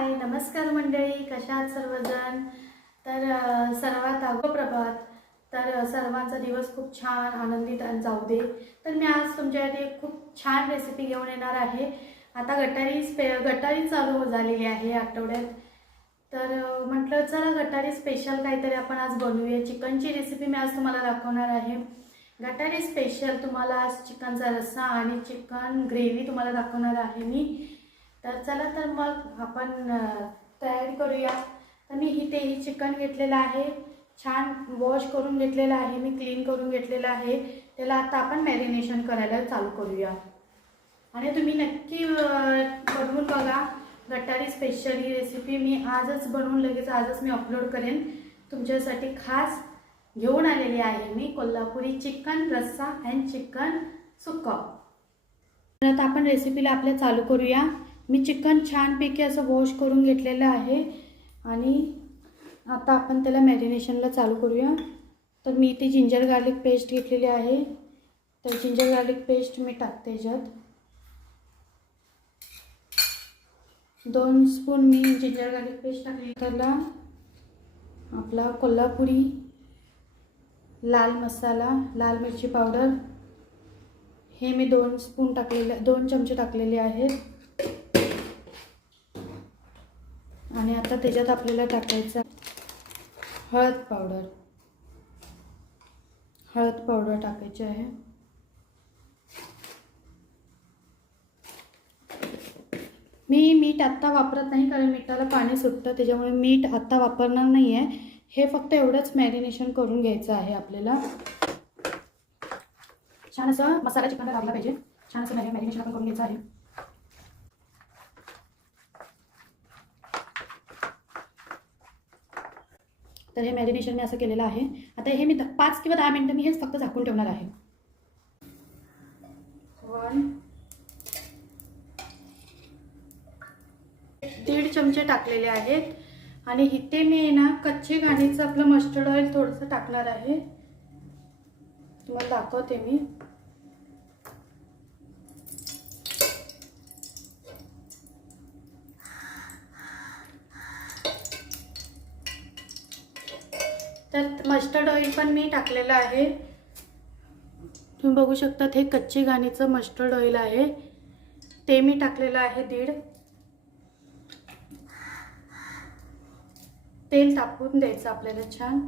हाय नमस्कार मंडळी कशा आहात सर्वजण? तर सर्वात अगो प्रभात तर सर्वांचा दिवस खूप छान आनंदित जाऊ दे. तर मी आज तुमच्यासाठी एक खूप छान रेसिपी घेऊन येणार आहे. आता गटारी स्पे गटारी चालू हो झालेली आहे आठवड्यात. तर म्हटलं चला गटारी स्पेशल काहीतरी आपण आज बनवूया. चिकनची रेसिपी मी आज तुम्हाला दाखवणार आहे. गटारी स्पेशल तुम्हाला आज चिकनचा रस्सा आणि चिकन ग्रेव्ही तुम्हाला दाखवणार आहे मी. तर चला तर मग आपण तयारी करूया. तर मी इथे ही चिकन घेतलेलं आहे. छान वॉश करून घेतलेलं आहे. मी क्लीन करून घेतलेलं आहे. त्याला आता आपण मॅरिनेशन करायला चालू करूया. आणि तुम्ही नक्की बनवून बघा. गटारी स्पेशल ही रेसिपी मी आजच बनवून लगेच आजच मी अपलोड करेन. तुमच्यासाठी खास घेऊन आलेली आहे मी कोल्हापुरी चिकन रस्सा अँड चिकन सुक्का. तर आता आपण रेसिपीला आपल्या चालू करूया. मी चिकन छानपैकी असं वॉश करून घेतलेलं आहे. आणि आता आपण त्याला मॅरिनेशनला चालू करूया. तर मी इथे जिंजर गार्लिक पेस्ट घेतलेली आहे. तर जिंजर गार्लिक पेस्ट मी टाकते ज्यात दोन स्पून मी जिंजर गार्लिक पेस्ट टाकली. त्याला आपला कोल्हापुरी लाल मसाला लाल मिरची पावडर हे मी दोन स्पून टाकलेले दोन चमचे टाकलेले आहेत. आणि आता त्याच्यात आपल्याला टाकायचं हळद पावडर. हळद पावडर टाकायची आहे. मी मीठ आत्ता वापरत नाही कारण मिठाला पाणी सुटतं त्याच्यामुळे मीठ आत्ता वापरणार नाही आहे हे फक्त एवढंच मॅरिनेशन करून घ्यायचं आहे आपल्याला. छान असं मसाला चिकनला लागला पाहिजे. छान असं मॅरिनेशन आपण करून घ्यायचं आहे. तर हे मॅरिनेशन मी असं केलेलं आहे. आता हे मी द- पाच किंवा दहा मिनटं मी हेच फक्त झाकून ठेवणार आहे. वन. दीड चमचे टाकलेले आहेत. आणि इथे मी ना कच्चे घाणीचं आपलं मस्टर्ड ऑइल थोडंसं टाकणार आहे. तुम्हाला दाखवते मी. तर मस्टर्ड ऑइल पण मी टाकलेलं आहे. तुम्ही बघू शकता हे कच्चे घाणीचं मस्टर्ड ऑइल आहे. ते मी टाकलेलं आहे दीड. तेल तापून द्यायचं आपल्याला छान.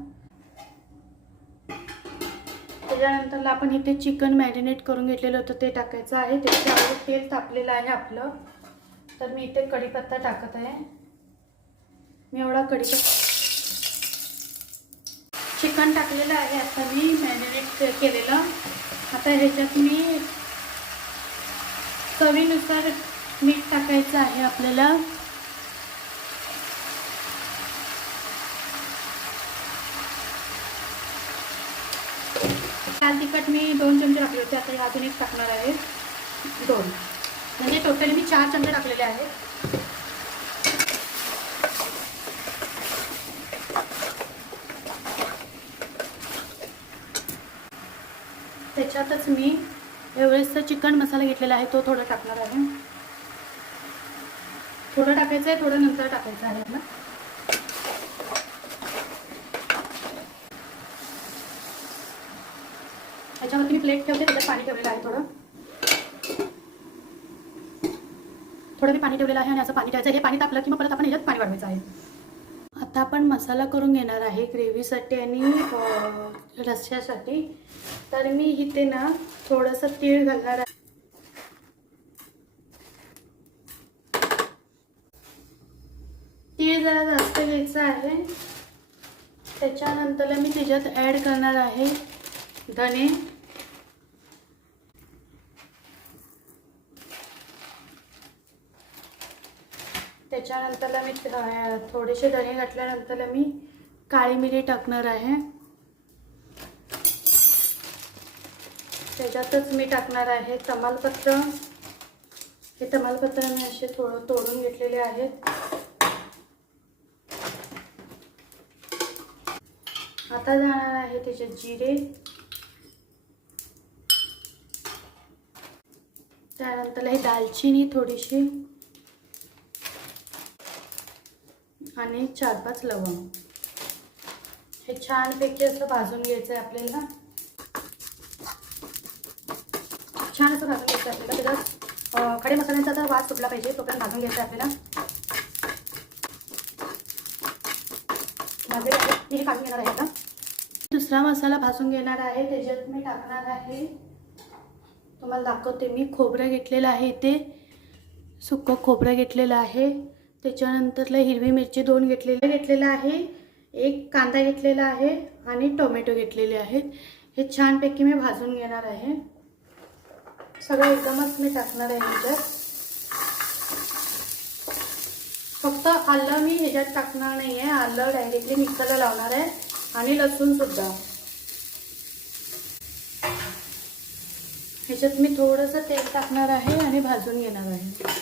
त्याच्यानंतर आपण इथे चिकन मॅरिनेट करून घेतलेलं होतं ते टाकायचं आहे. त्याच्यावर तेल तापलेलं आहे आपलं. तर मी इथे कढीपत्ता टाकत आहे. मी एवढा कढीपत्ता चिकन टाकलेलं आहे. आता मी मॅरिनेट केलेलं. आता ह्याच्यात मी चवीनुसार मीठ टाकायचं आहे आपल्याला. लाल तिखट मी दोन चमचे टाकले होते. आता हे अजून एक टाकणार आहे. दोन. म्हणजे टोटली मी चार चमचे टाकलेले आहेत. त्याच्यातच मी एवढेच चिकन मसाला घेतलेला आहे तो थोडा टाकणार आहे. थोडं टाकायचं आहे थोडं नंतर टाकायचं आहे ना त्याच्यावरती मी प्लेट ठेवते त्याच्यात पाणी ठेवलेलं आहे थोडं. थोडं मी पाणी ठेवलेलं आहे आणि असं पाणी ठेवायचं हे पाणी तापलं की मग परत आपण ह्याच्यात पाणी वाढवायचं आहे. आता आपण मसाला करून घेणार आहे ग्रेव्हीसाठी आणि अं, रस्स्यासाठी तर मी इथे ना थोडंसं तीळ घालणार आहे. तीळ जरा जास्त घ्यायचं आहे. त्याच्यानंतर मी त्याच्यात ॲड करणार आहे धणे त्याच्यानंतरला मी थोडेसे धणे घातल्यानंतरला मी काळी मिरी टाकणार आहे. त्याच्यातच मी टाकणार आहे तमालपत्र. हे तमालपत्र मी असे थोडं तोडून घेतलेले आहेत आता जाणार आहे त्याच्यात जिरे. त्यानंतर ही दालचिनी थोडीशी. आणि चार पाच लवंग. हे छानपैकी असं भाजून घ्यायचं आहे आपल्याला. छान असं भाजून घ्यायचं आहे आपल्याला त्याचा खडे मसाल्यांचा तर वास सुटला पाहिजे तोपर्यंत भाजून घ्यायचं आहे आपल्याला भाजले हे काढून घेणार आहे आता. दुसरा मसाला भाजून घेणार आहे. त्याच्यात मी टाकणार आहे. तुम्हाला दाखवते मी. खोबरं घेतलेलं आहे इथे. सुकं खोबरं घेतलेलं आहे. त्याच्यानंतरला हिरवी मिरची दोन घेतलेले घेतलेलं आहे. एक कांदा घेतलेला आहे आणि टोमॅटो घेतलेले आहेत. हे छानपैकी मी भाजून घेणार आहे. सगळं एकदमच मी टाकणार आहे ह्याच्यात. फक्त आलं मी ह्याच्यात टाकणार नाही आहे आलं डायरेक्टली मिक्सरला लावणार आहे. आणि लसूणसुद्धा ह्याच्यात मी थोडंसं तेल टाकणार आहे आणि भाजून घेणार आहे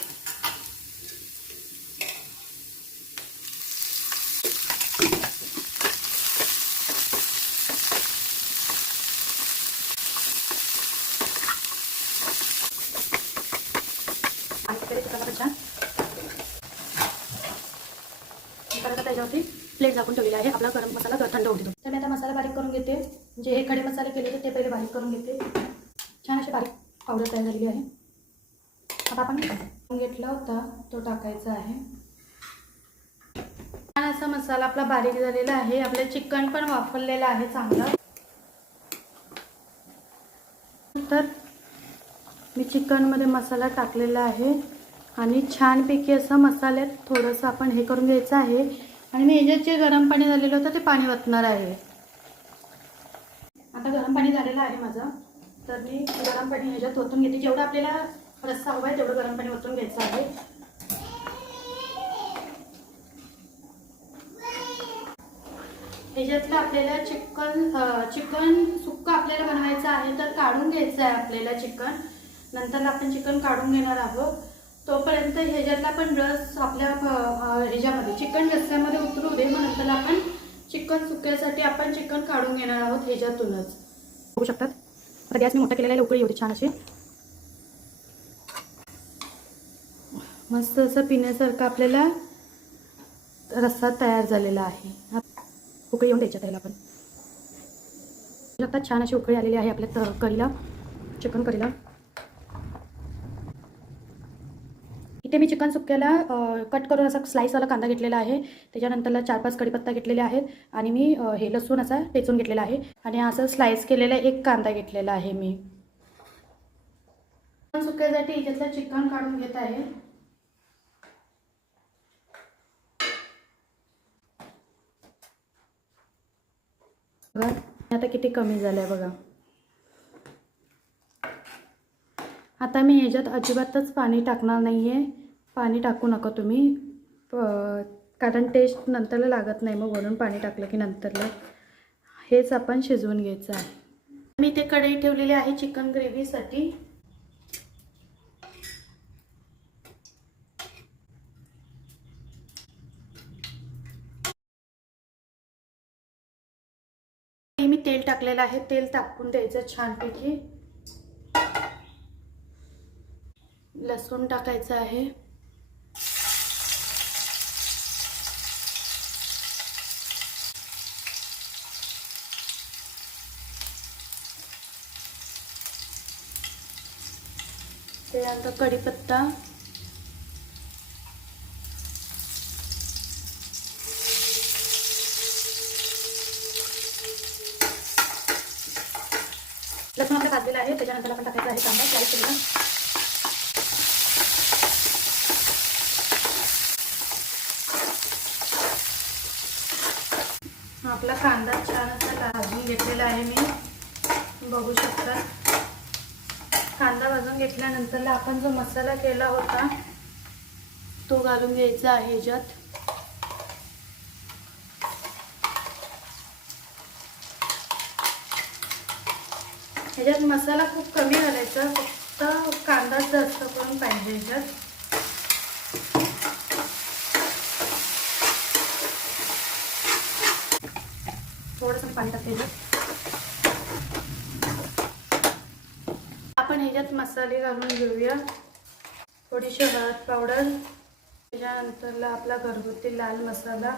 आणि तिकडे चिकन छान परत आता त्याच्यावरती टाकून झाकून आहे. आपला गरम मसाला थंड होऊ देतो. तर मी आता मसाला बारीक करून घेते. जे हे खडे मसाले केले होते ते पहिले बारीक करून घेते. छान अशी बारीक पावडर तयार झालेली आहे. आता आपण घेतला होता तो टाकायचा आहे. छान असा मसाला आपला बारीक झालेला आहे. आपलं चिकन पण वापरलेलं आहे चांगलं. तर मी चिकनमध्ये मसाला टाकलेला आहे. आणि छानपैकी असं मसाल्यात थोडंसं आपण हे करून घ्यायचं आहे. आणि मी ह्याच्यात जे गरम पाणी झालेलं होतं ते पाणी वतणार आहे. आता गरम पाणी झालेलं आहे माझं. तर मी गरम पाणी ह्याच्यात ओतून घेते. जेवढं आपल्याला रस्सा हवा आहे तेवढं गरम पाणी ओतून घ्यायचं आहे. ह्याच्यातलं आपल्याला चिकन चिकन सुक्कं आपल्याला बनवायचं आहे तर काढून घ्यायचं आहे आपल्याला चिकन. नंतर आपण चिकन काढून घेणार आहोत. तोपर्यंत ह्याच्यातला पण रस आपल्या ह्याच्यामध्ये चिकन रस्त्यामध्ये उतरू दे मग नंतर आपण चिकन सुक्यासाठी आपण चिकन काढून घेणार आहोत ह्याच्यातूनच. बघू शकतात? आता गॅस मी मोठा केलेला आहे उकळी होती छान असे. मस्त असं पिण्यासारखं आपल्याला रस्सा तयार झालेला आहे. उकळी येऊन द्यायच्या त्याला आपण आता छान अशी उकळी आलेली आहे आपल्या त- कढीला चिकन करीला इथे मी चिकन सुक्याला कट करून असा स्लाईसवाला कांदा घेतलेला आहे. त्याच्यानंतरला चार पाच कढीपत्ता घेतलेले आहेत आणि मी हे लसूण असा टेचून घेतलेला आहे. आणि असं स्लाईस केलेला एक कांदा घेतलेला आहे मी. चिकन सुक्यासाठी इथेतलं चिकन काढून घेत आहे. बघा आता किती कमी झालं आहे बघा. आता मी ह्याच्यात अजिबातच पाणी टाकणार नाही आहे पाणी टाकू नका तुम्ही. प- कारण टेस्ट नंतरला लागत नाही मग वरून पाणी टाकलं की नंतरला. हेच आपण शिजवून घ्यायचं आहे. मी ते कढई ठेवलेली आहे चिकन ग्रेव्हीसाठी. मी तेल टाकलेलं आहे. तेल टाकून द्यायचं छानपैकी. लसूण टाकायचं आहे. थोडासा कढीपत्ता. लसूण आपलं भाजलेलं आहे त्याच्यानंतर आपण टाकायचं आहे कांदा स्लाईस केलेला आपला कांदा छान असा भाजून घेतलेला आहे मी. बघू शकता. भाजून घेतल्यानंतर आपण जो मसाला केला होता तो घालून घ्यायचा आहे ह्याच्यात. ह्याच्यात मसाला खूप कमी घालायचा फक्त कांदाच जास्त करून पाहिजे ह्याच्यात. थोडंसं पाणी टाकते आपण ह्याच्यात मसाले घालून घेऊया. थोडीशी हळद पावडर. त्याच्यानंतरला आपला घरगुती लाल मसाला.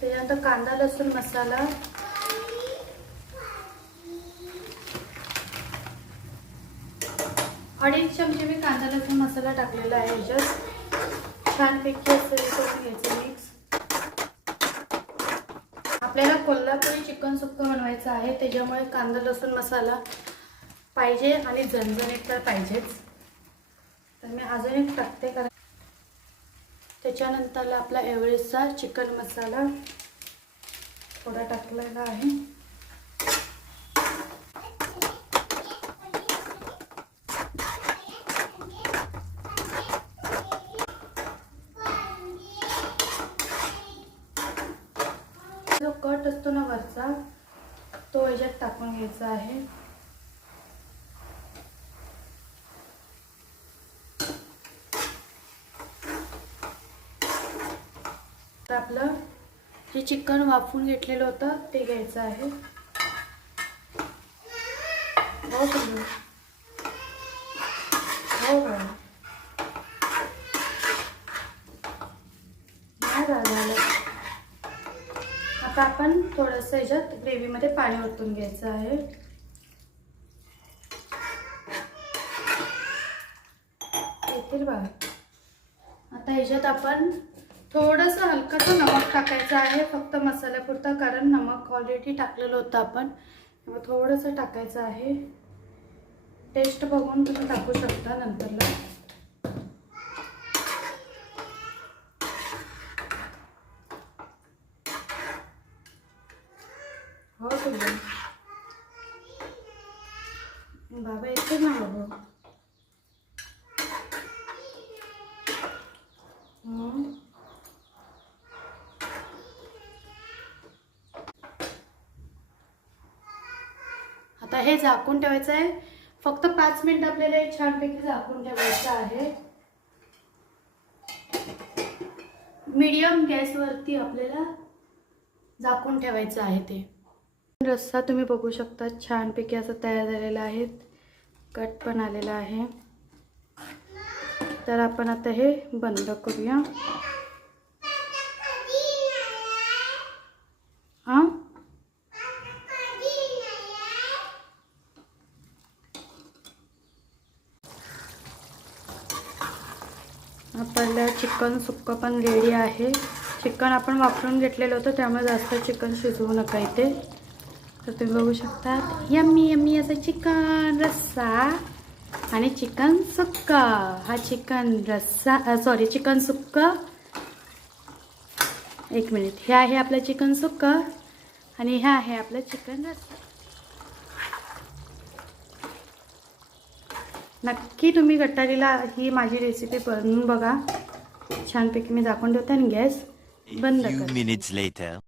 त्याच्यानंतर कांदा लसूण मसाला. अडीच चमचे मी कांदा लसूण मसाला टाकलेला आहे. ह्याच्यात छानपैकी असं घ्यायचं मी. आपल्याला कोल्हापुरी चिकन सुक्क बनवायचं आहे त्याच्यामुळे कांदा लसूण मसाला पाहिजे आणि झणझणीत तर पाहिजेच. तर मी अजून एक टाकते कारण त्याच्यानंतरला आपला एव्हरेस्टचा चिकन मसाला थोडा टाकलेला आहे जो कट असतो ना वरचा तो ह्याच्यात टाकून घ्यायचा आहे. तर आपलं जे चिकन वाफून घेतलेलं होतं ते घ्यायचं आहे. हो हो हो हो नाही झालं आता आपण थोडंसं ह्याच्यात ग्रेव्हीमध्ये पाणी ओतून घ्यायचं आहे. येतील बघा. आता ह्याच्यात आपण थोडंसं हलकंसं नमक टाकायचं आहे फक्त मसाल्यापुरता कारण नमक ऑलरेडी टाकलेलं होतं आपण. थोडंसं टाकायचं आहे. टेस्ट बघून तुम्ही टाकू शकता नंतरला हो तुम्ही बाबा येते ना बाबा हं. आता हे झाकून ठेवायचं आहे. फक्त पाच मिनिट आपल्याला हे छानपैकी झाकून ठेवायचं आहे. मीडियम गॅसवरती आपल्याला झाकून ठेवायचं आहे ते. रस्सा तुम्ही बघू शकता छानपैकी असं तयार झालेला आहे. कट पण आलेला आहे. तर आपण आता हे बंद करूया हां आपल्याला चिकन सुक्कं पण रेडी आहे. चिकन आपण वापरून घेतलेलं होतं त्यामुळे जास्त चिकन शिजवू नका इथे. तर तुम्ही बघू शकता यम्मी यम्मी असं चिकन रस्सा आणि चिकन सुक्का. हा चिकन रस्सा सॉरी चिकन सुक्का. एक मिनिट हे आहे आपलं चिकन सुक्का आणि हे आहे आपलं चिकन रस्सा. नक्की तुम्ही गटारीला ही माझी रेसिपी बनवून बघा. छानपैकी मी झाकून ठेवते आणि गॅस बंद few कर minutes later.